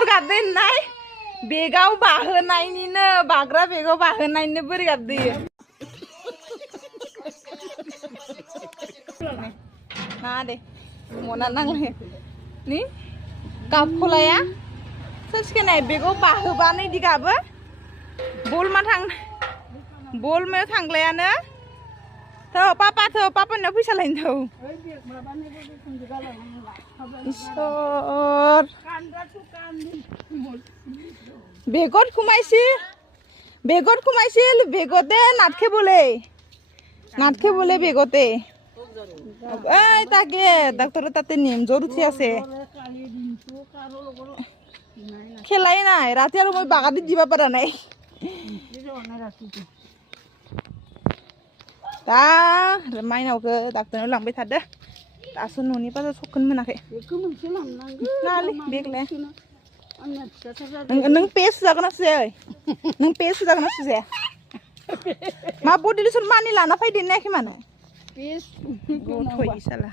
सोर गाबदों नाय बेगाव बाहोनायनिनो बाग्रा बेगाव बाहोनायनिनो बोरै गाबदों ना दे मना नांलाय नि गाबखलाया सोरसिके नाय बेगाव बाहोबानो इदि गाबो बल में थांलायानो तो पापानो फैसा लायनो थौ इसोर बेगत खुमाइसी बेगते नाटके बोले बेगते এই তাকে ডাক্তারের তাতে নিম জ্বর উঠি আছে খেলাই নাই রাতে আর মই বাগাদি দিবা পারা নাই दा माइनावखौ डाक्टारनाव लांबाय थादो दासो न'नि बाजार सखौनो मोनाखै नालै बेगलाय नों पेस जागोन ना सुजाया नों पेस जागोन ना सुजाया मा बडि लोसन मानि लाना फैदेरनायाखै मानो पेस गथ'इ साला